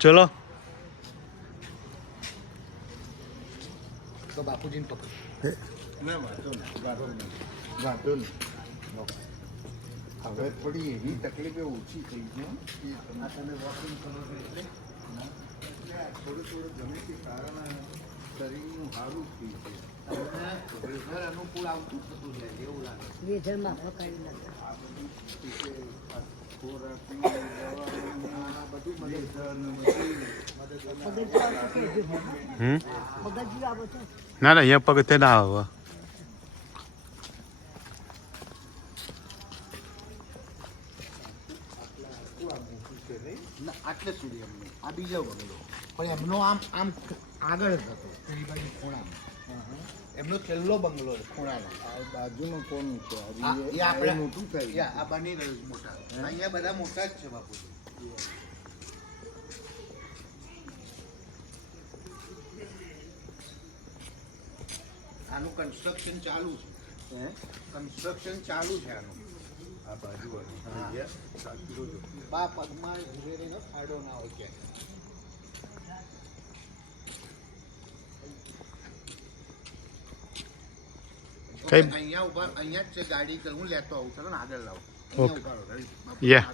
ચલો તો બાપુજીને પકડ. ના વાંધો નહીં, વાંધો નહીં. હવે થોડી એવી તકલીફ ઓછી થઈ છે. આ તમે વોકિંગ કરો છો એટલે થોડું ગમે તે કારણ શરીરનું સારું થઈ છે. ઘર અનુકૂળ આવતું થતું જાય એવું લાગે. વેધરમાં પકડી લાગે. આ બધી રીતે ખોરાકની દવાનું આ બધું મદદ પગજ આવે છે કે હમ પગજ આવે છે. ના ના અહીંયા પગ તે ના આવે આટલે સુધી એમનો આ બીજો બંગલો પણ એમનો આમ આમ આગળ જ હતો પેલી બાજુ ખૂણામાં. એમનો છેલ્લો બંગલો છે ખૂણાનો. આ બાજુનું કોનું છે? એ આપણે મોટું થાય. આ બની રહ્યું છે મોટા. અહીંયા બધા મોટા જ છે બાપુજી. આનું કન્સ્ટ્રક્શન ચાલુ છે. કન્સ્ટ્રક્શન ચાલુ છે આનું. આ બાજુ બા પગમાં ધીરે રહીને ફાયદો ના હોય ક્યાંય. કઈ- અહીંયા ઉભા અહીંયા જ છે ગાડી. હું લેતો આવું. ચલો ને આગળ લાવો. ઓકે. અહીંયા ઉભા રહો. Yeah.